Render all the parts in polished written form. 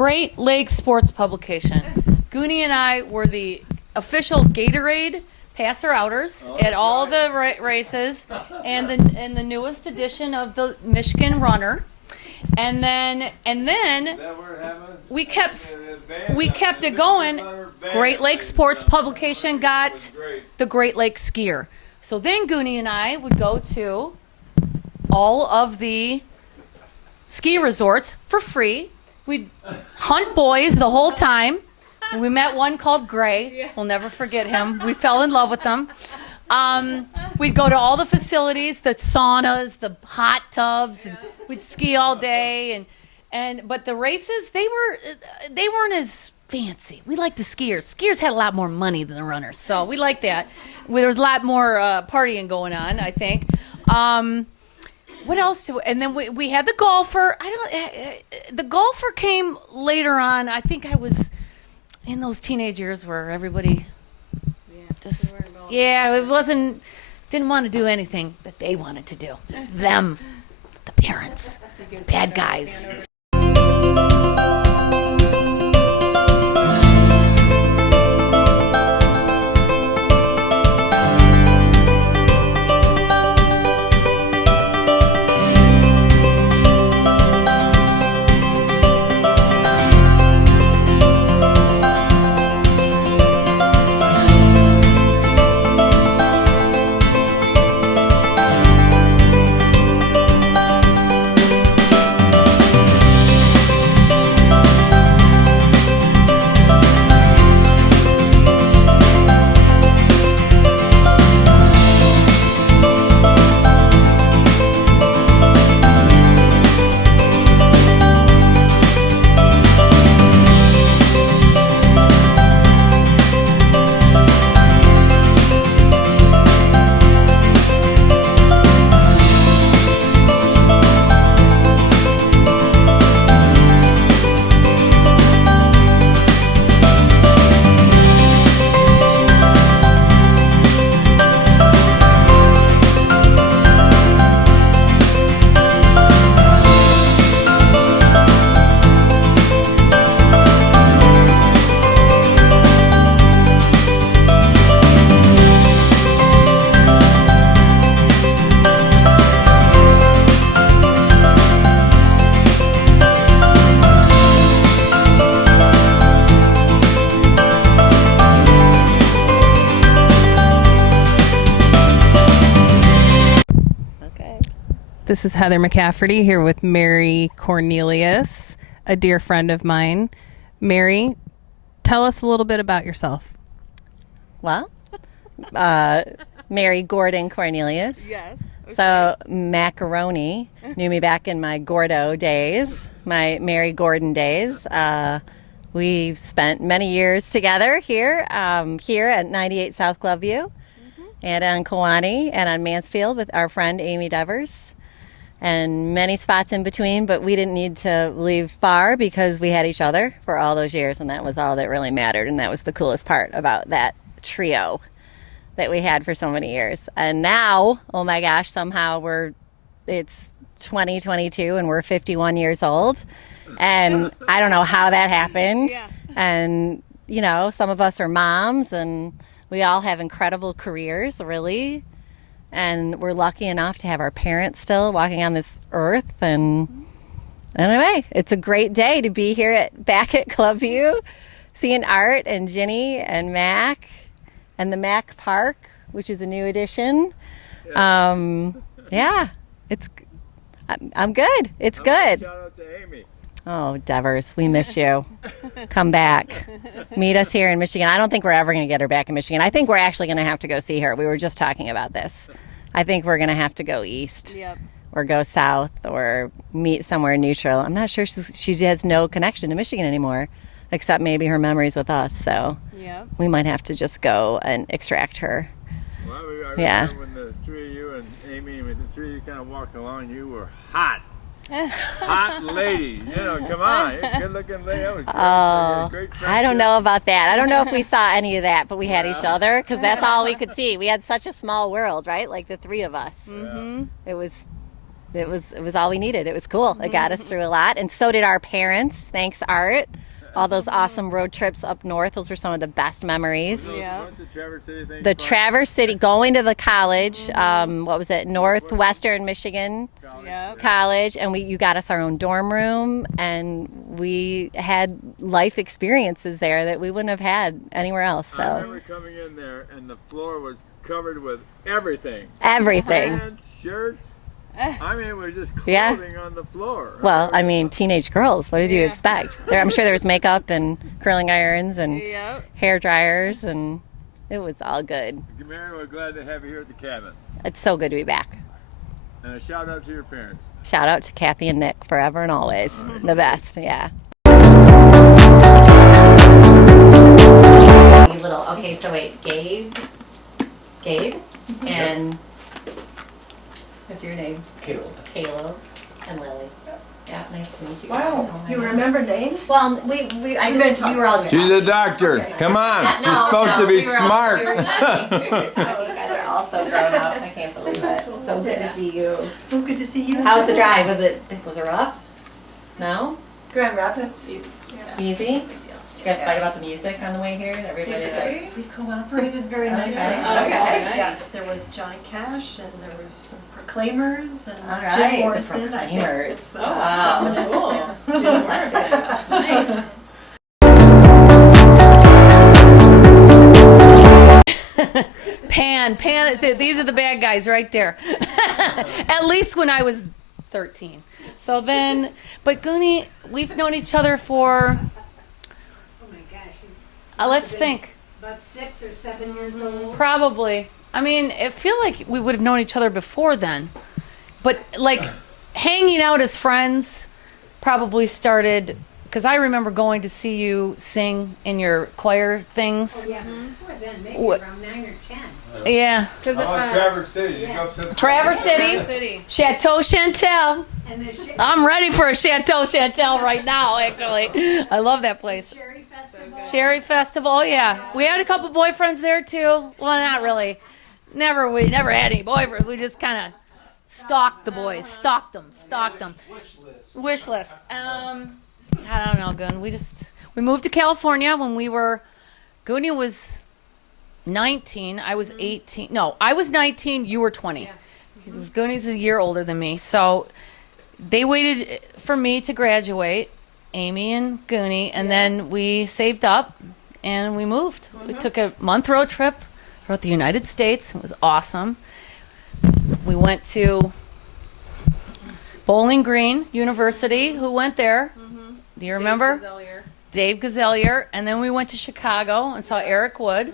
Great Lakes sports publication. Goonie and I were the official Gatorade passer-outers at all the races, and the newest edition of the Michigan Runner. And then we kept it going. Great Lakes sports publication got the Great Lakes Skier. So then Goonie and I would go to all of the ski resorts for free. We'd hunt boys the whole time. We met one called Gray. We'll never forget him. We fell in love with him. We'd go to all the facilities, the saunas, the hot tubs. And we'd ski all day. But the races, they weren't as fancy. We liked the skiers. Skiers had a lot more money than the runners, so we liked that. There was a lot more partying going on, I think. What else? And then we had the golfer. The golfer came later on. I think I was in those teenage years where everybody didn't want to do anything that they wanted to do. Them, the parents, bad guys. This is Heather McCafferty here with Mary Cornelius, a dear friend of mine. Mary, tell us a little bit about yourself. Well, Mary Gordon Cornelius. Yes. Okay. So Macaroni knew me back in my Gordo days, my Mary Gordon days. We've spent many years together here at 98 South Gloveview, and on Kewanee and on Mansfield with our friend Amy Devers, and many spots in between, but we didn't need to leave far because we had each other for all those years, and that was all that really mattered, and that was the coolest part about that trio that we had for so many years. And now, oh my gosh, somehow it's 2022 and we're 51 years old, and I don't know how that happened. Yeah. And you know, some of us are moms, and we all have incredible careers, really. And we're lucky enough to have our parents still walking on this earth. And anyway, it's a great day to be here back at Gloveview, seeing Art and Ginny and Mac and the Mac Park, which is a new addition. I'm good. It's good. Shout out to Amy. Oh, Devers, we miss you. Come back. Meet us here in Michigan. I don't think we're ever going to get her back in Michigan. I think we're actually going to have to go see her. We were just talking about this. I think we're going to have to go east. Yep. Or go south or meet somewhere neutral. I'm not sure she has no connection to Michigan anymore, except maybe her memories with us. So we might have to just go and extract her. Well, I remember when the three of you and Amy, when the three of you kind of walked along, you were hot. Hot lady, you know, come on, good looking lady. That was great. I don't know about that. I don't know if we saw any of that, but we had each other because that's all we could see. We had such a small world, right? Like the three of us. Mm-hmm. It was it was all we needed. It was cool. It got us through a lot, and so did our parents. Thanks, Art. All those awesome road trips up north. Those were some of the best memories. Yeah. Weren't the Traverse City thing The fun? Traverse City, going to the college. What was it? Northwestern Michigan Yep. College, and you got us our own dorm room, and we had life experiences there that we wouldn't have had anywhere else. I So remember coming in there and the floor was covered with everything. everything. Pants, shirts. I mean, it was just Yeah. clothing on the floor. Well, I mean, teenage girls. What did you expect? I'm sure there was makeup and curling irons and Yep. hair dryers, and it was all good. Mary, we're glad to have you here at the cabin. It's so good to be back. And a shout out to your parents. Shout out to Kathy and Nick, forever and always. The best, yeah. Okay, so wait, Gabe, and what's your name? Caleb and Lily. Yeah, nice to meet you. Wow, you remember names? Well, we were all just. She's a doctor. Come on. No, She's supposed to be we were all- smart. We were talking. You guys are all so grown up. I can't believe it. So good to see you. So good to see you. How was the drive? Was it rough? No? Grand Rapids. Easy? Did you guys fight about the music on the way here? Everybody. We cooperated very nicely. Okay. Yes, there was Johnny Cash and there was some Proclaimers and All Jim right, the Morrison. I think, Proclaimers. was the Oh, wow. dominant Cool. there. Jim Morrison. Nice. These are the bad guys right there. At least when I was 13. So then, but Goonie, we've known each other for, Oh my gosh, let's think, about 6 or 7 years old. probably. I mean, I feel like we would have known each other before then. But like hanging out as friends probably started, because I remember going to see you sing in your choir things. Oh yeah, before then, maybe What? around 9 or 10. Yeah. Because Traverse City. You go up to Traverse City, City. Chateau Chantel. And the I'm ready for a Chateau Chantel right now, actually. I love that place. Cherry Festival. Cherry Festival, oh, yeah. We had a couple boyfriends there too. Well, not really. We never had any boyfriends. We just kind of stalked the boys, stalked them. Wish list. I don't know, Goon. We moved to California when Goonie was 19. I was 18. No, I was 19. You were 20. Because Goonie's a year older than me. So they waited for me to graduate, Amy and Goonie, and then we saved up and we moved. We took a month road trip throughout the United States. It was awesome. We went to Bowling Green University. Who went there? Do you remember? Dave Gazelier. And then we went to Chicago and saw Eric Wood,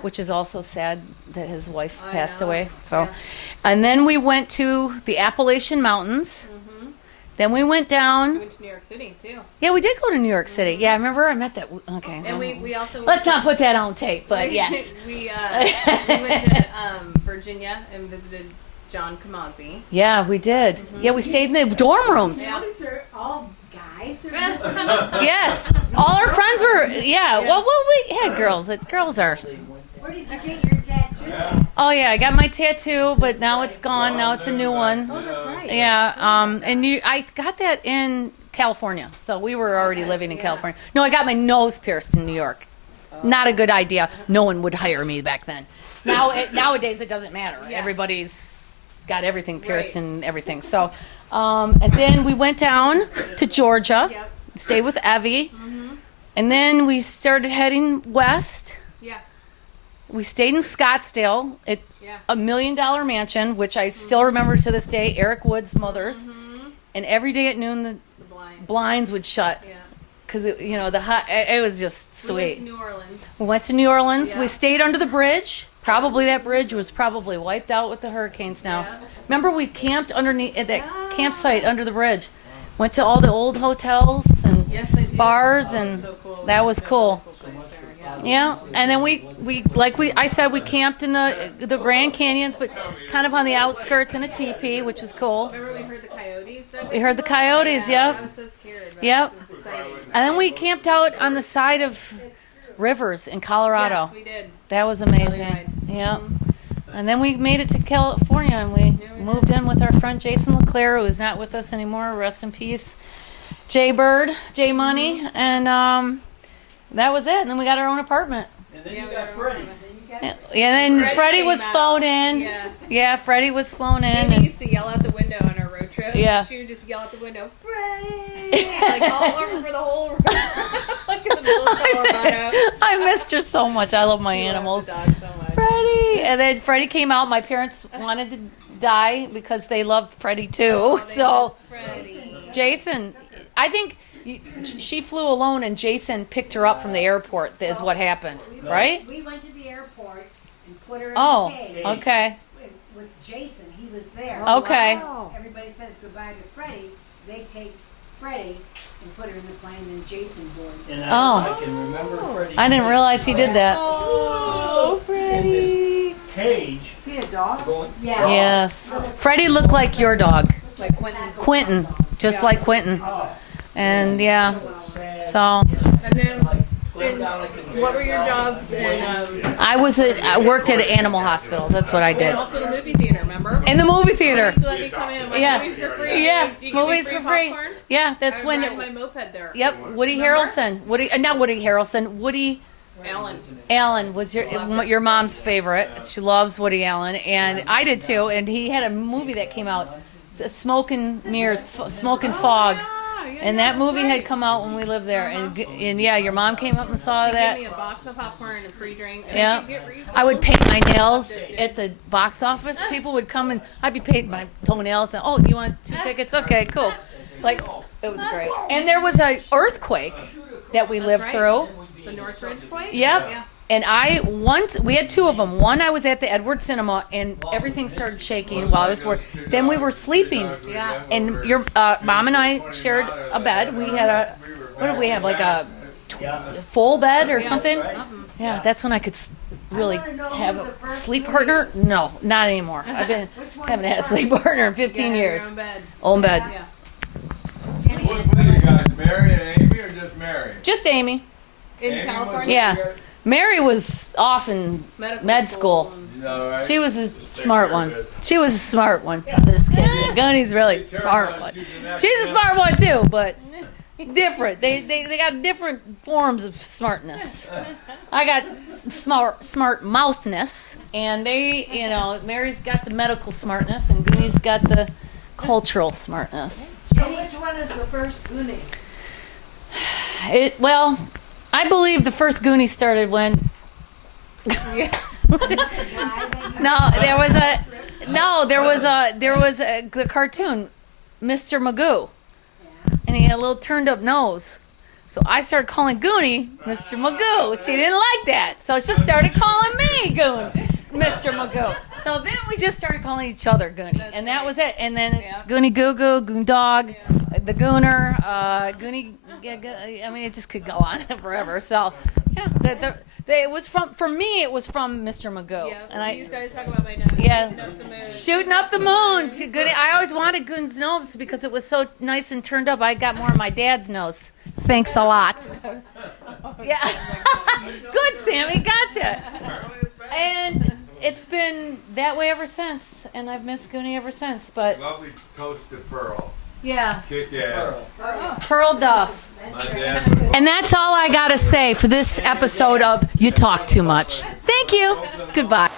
which is also sad that his wife passed away. So, and then we went to the Appalachian Mountains. Then we went down. We went to New York City too. Yeah, we did go to New York City. Yeah, I remember I met that. Okay. And we also Let's not put that on tape, but yes. we went to Virginia and visited John Kamazi. Yeah, we did. Yeah, we stayed in the dorm rooms. Yeah. These are all guys. Yes, all our friends were. Yeah, well, we had girls. Girls are. Where did you get your tattoo? Oh yeah, I got my tattoo, but now it's gone. Now it's a new one. Oh, that's right. Yeah, I got that in California, so we were already living in California. No, I got my nose pierced in New York. Not a good idea. No one would hire me back then. Nowadays it doesn't matter. Yeah. Everybody's got everything pierced Right. and everything. So, and then we went down to Georgia, Yep. stayed with Evie, and then we started heading west. Yeah. We stayed in Scottsdale at Yeah. $1 million mansion, which I still remember to this day, Eric Wood's mother's. And every day at noon, the The blind. blinds would shut Yeah. because it was just We went sweet. to New Orleans. We went to New Orleans. Yeah. We stayed under the bridge. Probably that bridge was probably wiped out with the hurricanes now. Yeah. Remember we camped underneath at that campsite under the bridge. Went to all the old hotels and Yes, I do. bars, That and was so cool. that was cool. Place there, yeah. Yeah, and then I said, we camped in the Grand Canyons, but kind of on the outskirts in a teepee, which was cool. Remember we heard the coyotes? We heard the coyotes, yep. I was so scared. But Yep. It was exciting. And then we camped out on the side of rivers in Colorado. Yes, we did. That was Really amazing. good. Yeah. And then we made it to California, and we moved in with our friend Jason LeClaire, who is not with us anymore. Rest in peace, Jay Bird, Jay Money, and that was it. And then we got our own apartment. And then you got Freddie. And then Freddie was came flown out. in. Yeah. Yeah, Freddie was flown in. Amy And used to yell out the window on our road trip. Yeah. She would just yell out the window, Freddie! Like all over for the whole road. Like in the middle of Colorado. I missed her so much. I love my animals. I love the dog so much. Freddie. And then Freddie came out. My parents wanted to die because they loved Freddie too. Oh, they So missed Freddie. Jason, I think she flew alone, and Jason picked her up from the airport. Is what happened, right? We went to the airport and put her in Oh, the cage okay, with Jason. He was there. okay. Everybody says goodbye to Freddie. They take Freddie and put her in the plane, and Jason boards. And Oh. I can remember Freddie. I didn't realize he did that. Oh, Freddie. Cage. See a dog? Going, Yeah. Yes, Freddie looked like your dog, Like Quentin. Quentin, just like Quentin. oh, And yeah, sad. so And then, Like, clear down like a what were your jobs? And I worked at an animal hospital. That's what I did. also the movie theater, remember? In the movie You theater. used to let me come in and watch Yeah. movies for free. Yeah, You give me movies for free. popcorn. Yeah, that's I would when. ride my moped there. Yep, Woody Remember? Harrelson. Not Woody Harrelson. Woody Alan. Allen was your mom's favorite. She loves Woody Allen, and I did too. And he had a movie that came out, Smoke and Mirrors, Smoke and Fog. And that movie had come out when we lived there, and yeah, your mom came up and saw She that. gave me a box of popcorn and a free drink. And Yeah. I could get refills. I would paint my nails at the box office. People would come and I'd be painting my toenails. And oh, you want 2 tickets? Okay, cool. Like it was great. And there was a earthquake that we lived right. through. The Northridge Point? Yep. Yeah. And we had 2 of them. One, I was at the Edward Cinema, and everything started shaking while I was working. Then we were sleeping. Yeah. And your mom and I shared a bed. We had what did we have, like a full bed or something? Yeah, that's when I could really have a sleep partner. No, not anymore. Haven't had a sleep partner in 15 Yeah, years. your own bed. Own bed. Yeah. What you got, Mary and Amy, or just Mary? Just Amy. In Amy was California? Yeah. Mary was off in med school. and- You know, right? She was a smart one. She was a smart one. This kid, Gunny's really It's her smart son. one. She's an She's a smart one too, but different. They got different forms of smartness. I got smart mouthness, and Mary's got the medical smartness, and Gunny's got the cultural smartness. So which one is the first Goonie? Well, I believe the first Goonie started when. There was the cartoon, Mr. Magoo, and he had a little turned up nose. So I started calling Goonie Mr. Magoo. She didn't like that, so she started calling me Goon, Mr. Magoo. So then we just started calling each other Goonie, and that was it. And then it's Goonie Goo Goo, Goon Dog, the Gooner, Goonie. I mean, it just could go on forever. So yeah, it was for me. It was from Mr. Magoo, Yeah, and we used to always talk about my nose. Yeah. Shooting up the moon. Shooting up the moon. I always wanted Goon's nose because it was so nice and turned up. I got more of my dad's nose. Thanks a lot. Yeah. Good, Sammy. Gotcha. And it's been that way ever since, and I've missed Goonie ever since. But Lovely toasted pearl. yeah, Kick ass. Pearl Duff. My dad would And that's all I gotta say for this episode of You Talk Too Much. Thank you. Goodbye.